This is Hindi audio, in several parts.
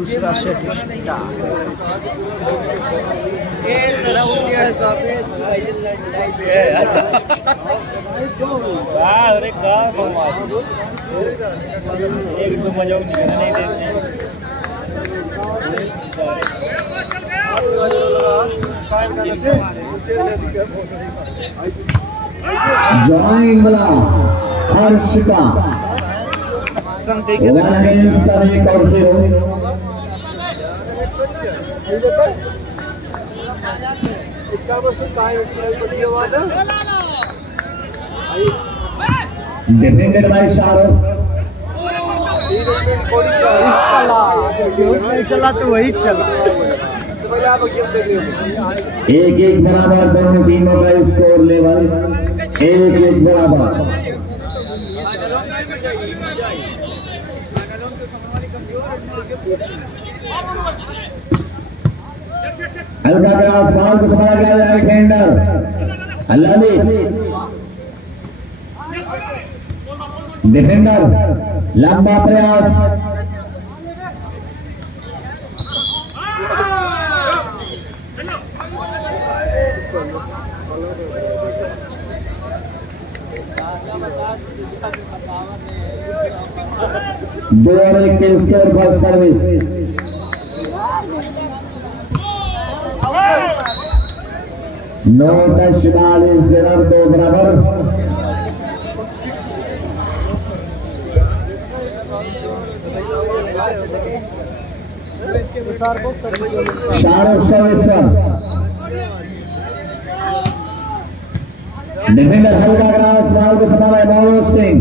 दूसरा सेट एक तो मजा नहीं देते जॉइंग वाला हर्षिका वन अगेंस्ट एक और 0 डिफेंडेड बाय शाहरुख चला तो वही चला। 1-1 बराबर दोनों टीमों का स्कोर लेवल 1-1 बराबर। हल्का ग्रास बॉल को संभाला गया राइट हैंडर अल्लादी डिफेंडर लंबा प्रयास दो और एक के स्कोर पर service no touch ball is 2 बराबर। शाहरुख सर्विस डिफेंडर हल्का ग्रास बॉल को संभाला है मनोज सिंह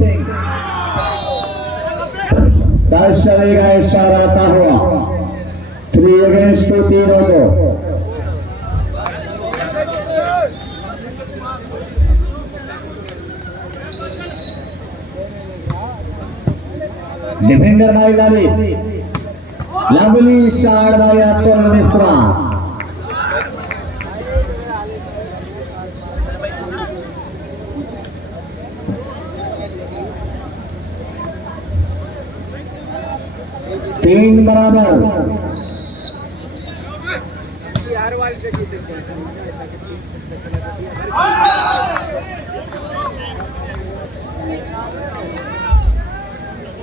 दर्शक का इशारा आता हुआ 3 अगेंस्ट 2 तीनों को डिफेंडर भाई लाली लवली शॉट भाई अतुल मिश्रा तीन बराबर।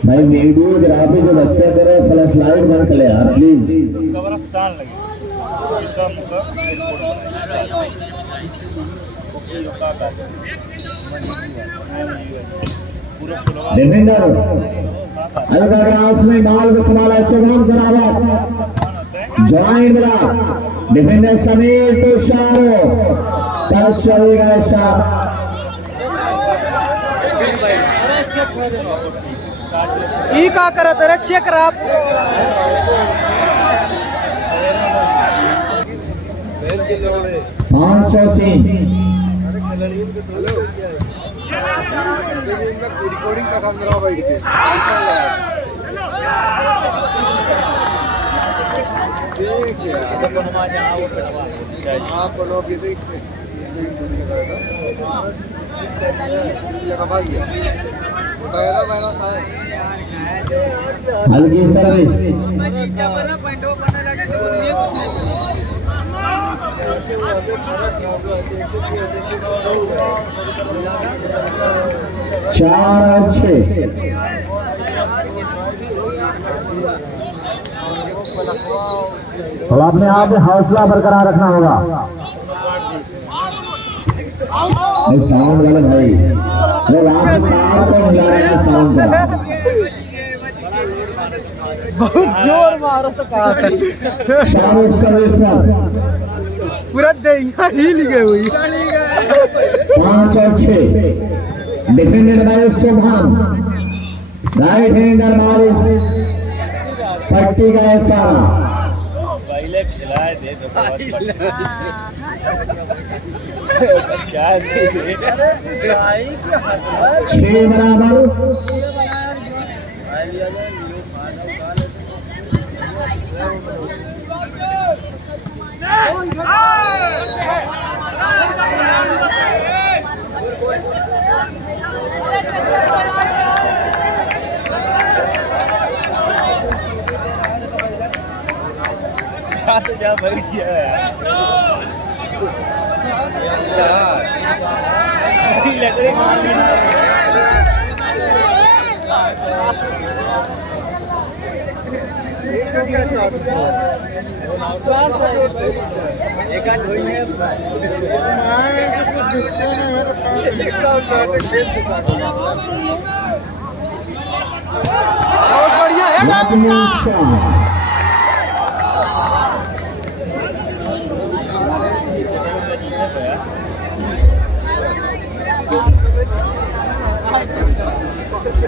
भाई वीडियो ग्राफी जो बच्चा करे फ्लैश लाइट बंद कर ले यार प्लीज। डिफेंडर हल्का ग्रास में बॉल को संभाला है शुभम सरावत ज्वाइन मिला डिफेंडर समीर तो शाहरुख दर्शक का इशारा ई का करत रे चेक रहा 503 रिकॉर्डिंग का काम करा भाई देखिए आप लोग ये देखिए हल्की सर्विस 4-6 तो अपने आप में हौसला बरकरार रखना होगा। साउंड वाले भाई वो लास्ट तार को मिला रहे हैं साउंड का बहुत जोर मारो तो कहा शाहरुख सर्विस पूरा दहिया हिल गई हुई 5-6 defended by Shubham right hander बारिश पट्टी का इशारा खिलाए दे तो 6 बराबर। तो जा बैठ गया बढ़िया है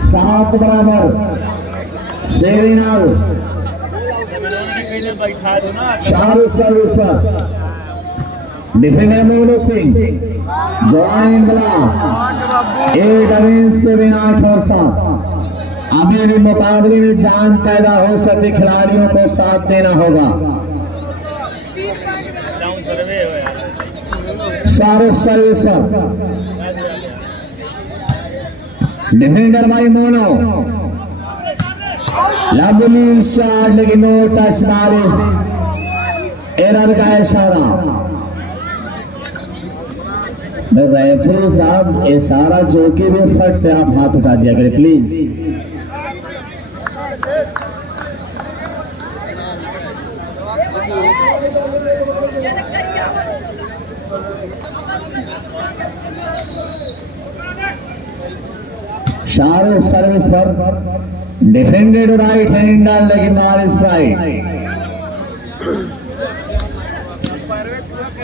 सात बराबर seven all Shahrukh service defender Monu Singh ज्वाइन बला 8 अगेंस्ट 7 8 और 7। अभी भी मुकाबले में जान पैदा हो सके खिलाड़ियों को साथ देना होगा। शाहरुख सर्विस डिफेंडर भाई मोनो लवली शॉट लेकिन नो टच बारिश एरर का इशारा। रेफरी साहब इशारा जो कि भी फट से आप हाथ उठा दिया करें प्लीज। शाहरुख सर्विस पर डिफेंडेड राइट हैंडर लेकिन बारिश राइट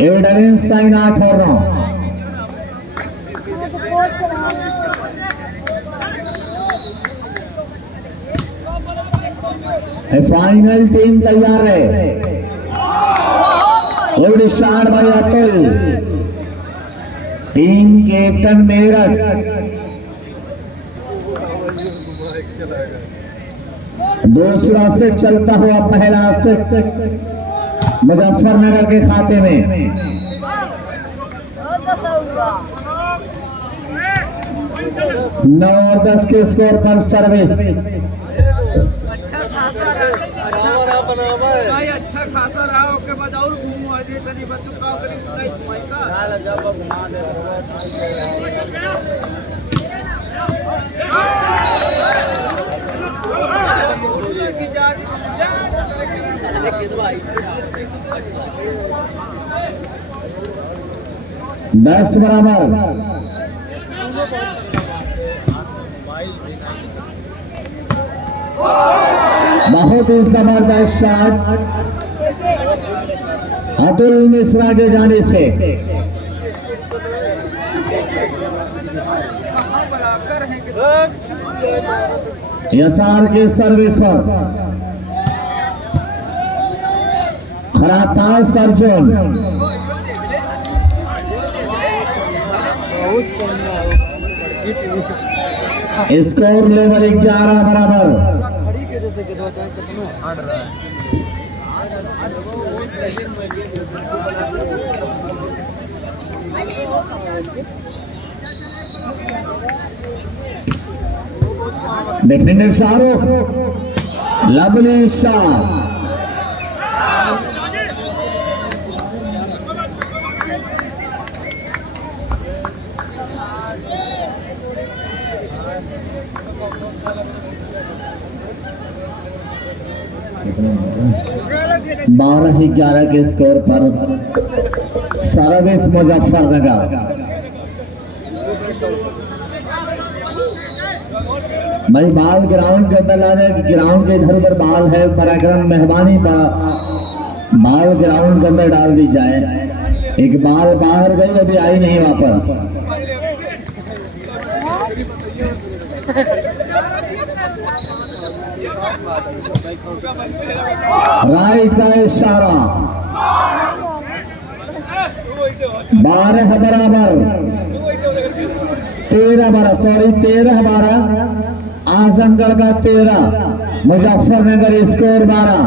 एविडेंस साइन 8 और 9। फाइनल टीम तैयार है। गुड शॉट भाई अतुल टीम कैप्टन मेरठ। दूसरा सेट चलता हुआ पहला सेट मुजफ्फरनगर के खाते में। 9 और 10 के स्कोर पर सर्विस। अच्छा खासा रहा ओके बाद और घूमो आज तनी बच्चों का करी नहीं घुमाई का दस बराबर बहुत ही जबरदस्त शॉट अतुल मिश्रा के जाने से। यसार के सर्विस पर खराब पास अर्जुन स्कोर लेवल 11 बराबर। डिफेंडर शाहरुख लवली शॉट बारह 11 के स्कोर पर सर्विस मुजफ्फरनगर। भाई बाल ग्राउंड के अंदर ला जाए, ग्राउंड के इधर उधर बाल है पराक्रम मेहरबानी बाल ग्राउंड के अंदर डाल दी जाए। एक बाल बाहर गई अभी आई नहीं वापस। राइट का इशारा 12 बराबर 13 आजमगढ़ का 13 Muzaffarnagar score 12।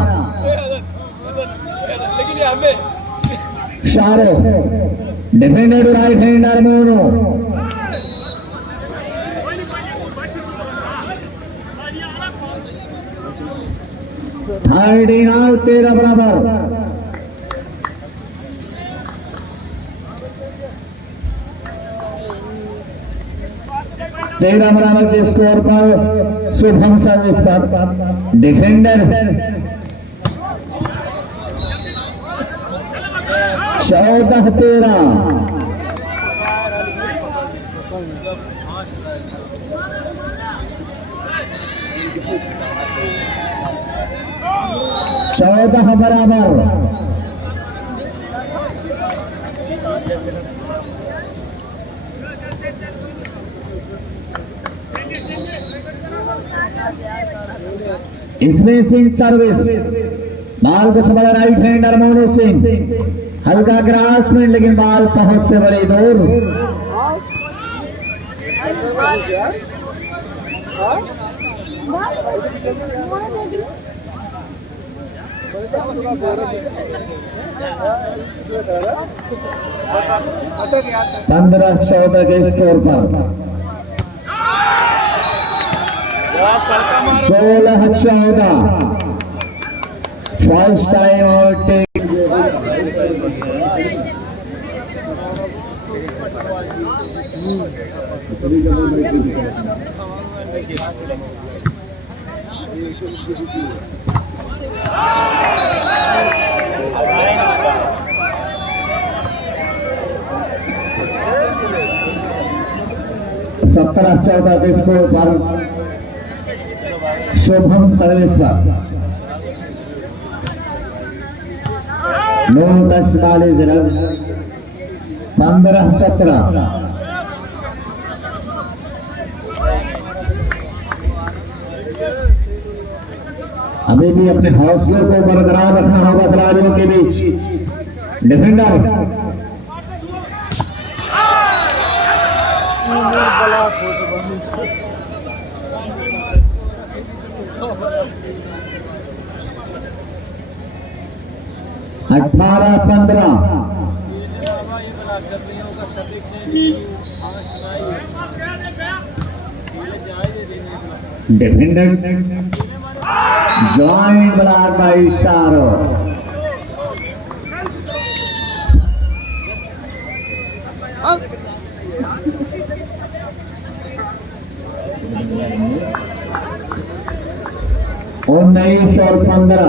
Shahrukh defended right hander Monu third इनाल 13 बराबर। 13 बराबर के स्कोर पर शुभम सर्विस पर डिफेंडर 14-13 14 बराबर। इसमें सिंह सर्विस बाल को संभाला राइट हैंडर मोनू सिंह, हल्का ग्रास में लेकिन बाल पहुंच से बड़ी दूर। पंद्रह 14 के स्कोर पर 16-14 फर्स्ट टाइम आउट। सत्रह 14 के स्कोर पर शुभम सर्विस पर नो टच 40 रन। 15-17 अभी भी अपने हौसलों को बरकरार रखना होगा खिलाड़ियों के बीच। डिफेंडर अठारह 15 डिफेंडर जॉइंट ब्लॉक बाय इशारो। उन्नीस और 15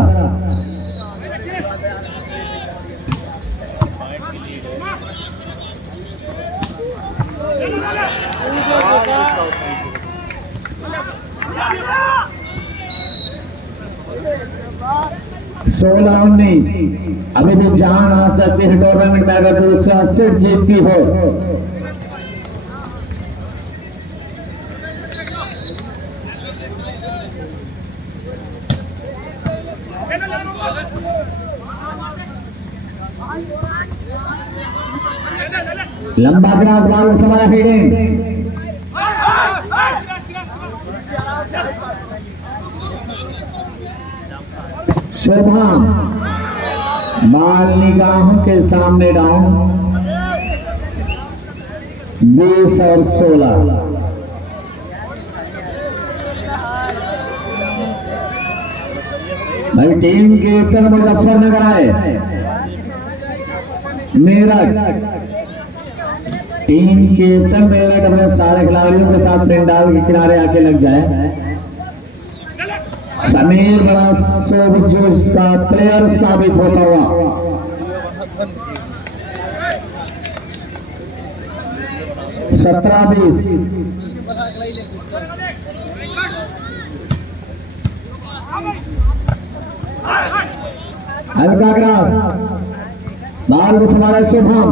16-19 अभी भी जान आ सकती है टूर्नामेंट में अगर 280 जीतती हो। लंबा ग्रास बॉल समाया हेडिंग। शुभम बाल निगाहों के सामने डाउन। 20 और 16 भाई टीम कैप्टन मुजफ्फरनगर आए। मेरठ टीम कैप्टन मेरठ अपने सारे खिलाड़ियों के साथ पेंडाल के किनारे आके लग जाए। समीर बड़ा सोबजोश का प्लेयर साबित होता हुआ। सत्रह 20 हल्का ग्रास बाल को संभाला शुभम।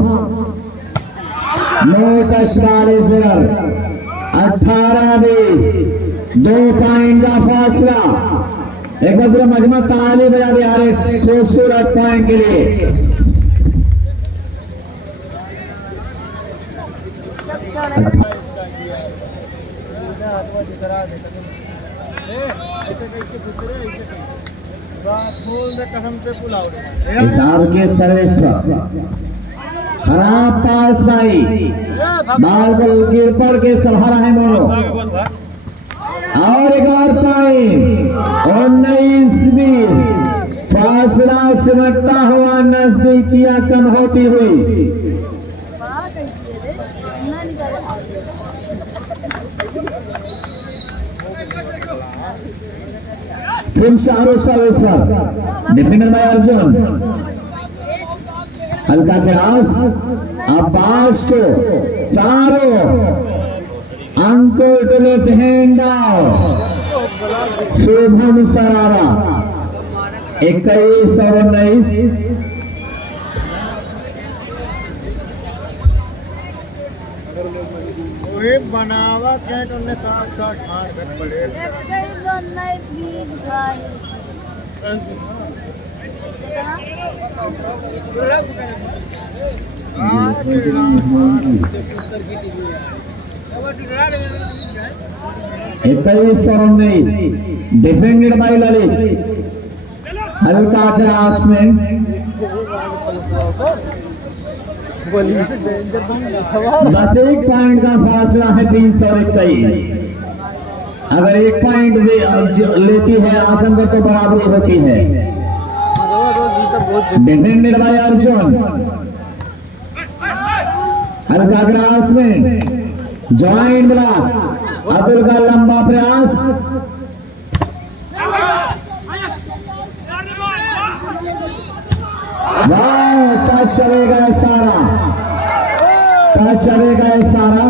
नो टच 18-20 2 पॉइंट का फासला। एक बार पूरा मजमा ताली बजा दे यार इस खूबसूरत पॉइंट के लिए। हिसाब के सर्विस खराब पास भाई बाल को कीपर के सहारा है मोनो। और एक और पॉइंट 19-20 फासला सिमटता हुआ नजदीकियां कम होती हुई। फिर शाहरुख सर्विस पर डिफेंडर बाय अर्जुन, हल्का क्रॉस, अब्बास टू सारो, Ankur to left hand down, Shubham सरारा 21 और 19। बनावा क्या तुमने काट मार कर पड़े डिफेंडेड बाय ललित, हल्का क्रॉस में बस 1 पॉइंट का फासला है 321। अगर 1 पॉइंट भी लेती है आजमगढ़ तो बराबरी होती है। डिफेंडेड बाय अर्जुन, हल्का क्रॉस में जॉइंट ब्लॉक, अब्दुल का लंबा प्रयास, टच चलेगा सारा, टच चलेगा सारा।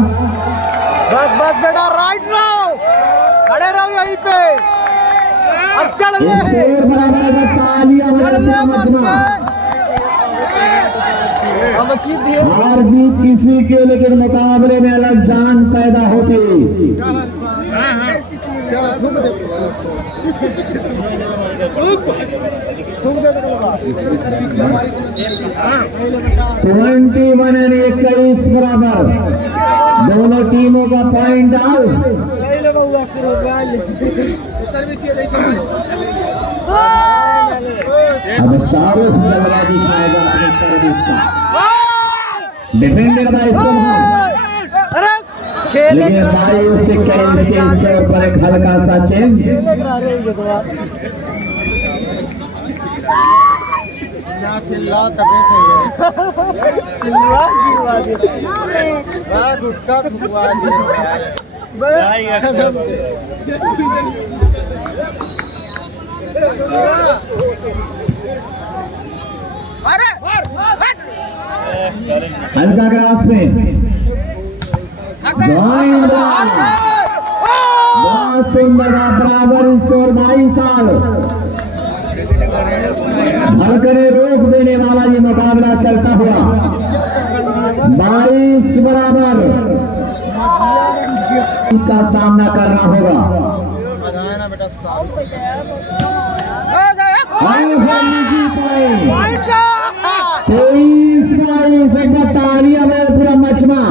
बस बस बेटा राइट रहो, खड़े रहो यहीं पे, अब चल ले शेर बराबर का तालियां बजाना मचना। हार जीत किसी के लेकिन मुकाबले में अलग जान पैदा होती। 21 और 21 बराबर, दोनों टीमों का पॉइंट डाउन। अब शाहरुख जलवा दिखाएगा अपने सर्विस का। डिफेंडेड बाय सुमन, लेकिन भाई उससे कई इसके स्कोर पर एक हल्का सा चेंज। गुटका ठुकवा दिया यार। हल्का क्रॉस में जॉइंट बहुत सुंदर बराबर स्कोर 22 साल। धड़कने रोक देने वाला ये मुकाबला चलता हुआ 22 बराबर का सामना करना होगा। 23-22 एक बार तालियां में पूरा मचमा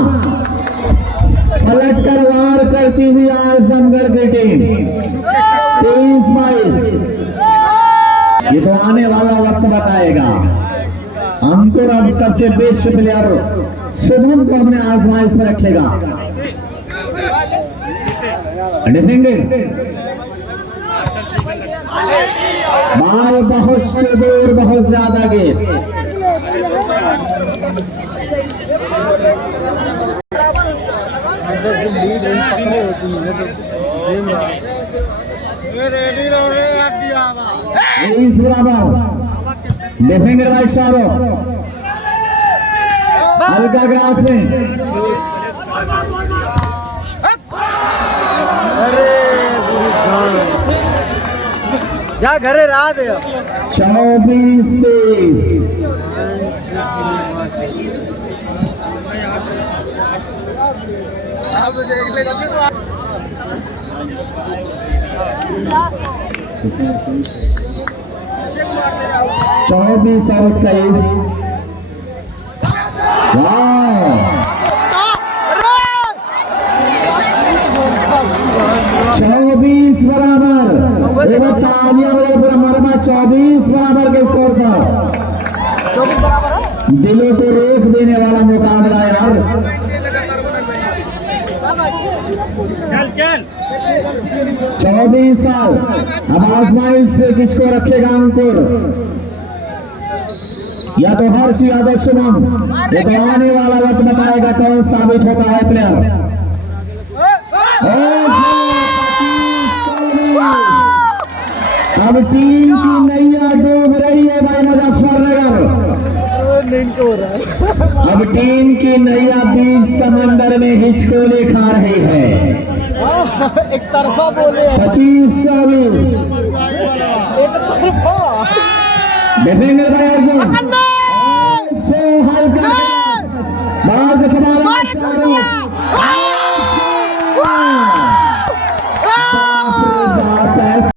पलट कर वार करती हुई आजमगढ़ की टीम 23-22। ये तो आने वाला वक्त बताएगा। अंकुर अब सबसे बेस्ट प्लेयर शुभम को अपने आजमाइश पर रखेगा। डिफेंडिंग बाल बहुत से दूर, बहुत ज्यादा गेंद। इस बराबर डिफेंडर बाय शाहरुख, हल्का ग्रास में जा घरे रहा दे 24-23। अब देख लेगा 24 और 21। वाह 24 बराबर, एक तालियां पूरा मरबा 24 बराबर के स्कोर पर। दिलों को रोक देने वाला मुकाबला यार। चल चल 24 साल। अब आजमाइश से किसको रखेगा अंकुर, या तो हर्ष या तो शुभम। ये तो आने वाला वक्त बताएगा कौन साबित होता है प्लेयर। अब टीम की नैया डूब रही है भाई मुजफ्फरनगर। नहीं हो रहा है। अब टीम की नैया बीच समंदर में हिचकोले खा रही है। एक तरफा बोले 25-24 एक तरफा डिफेंडर भाई अर्जुन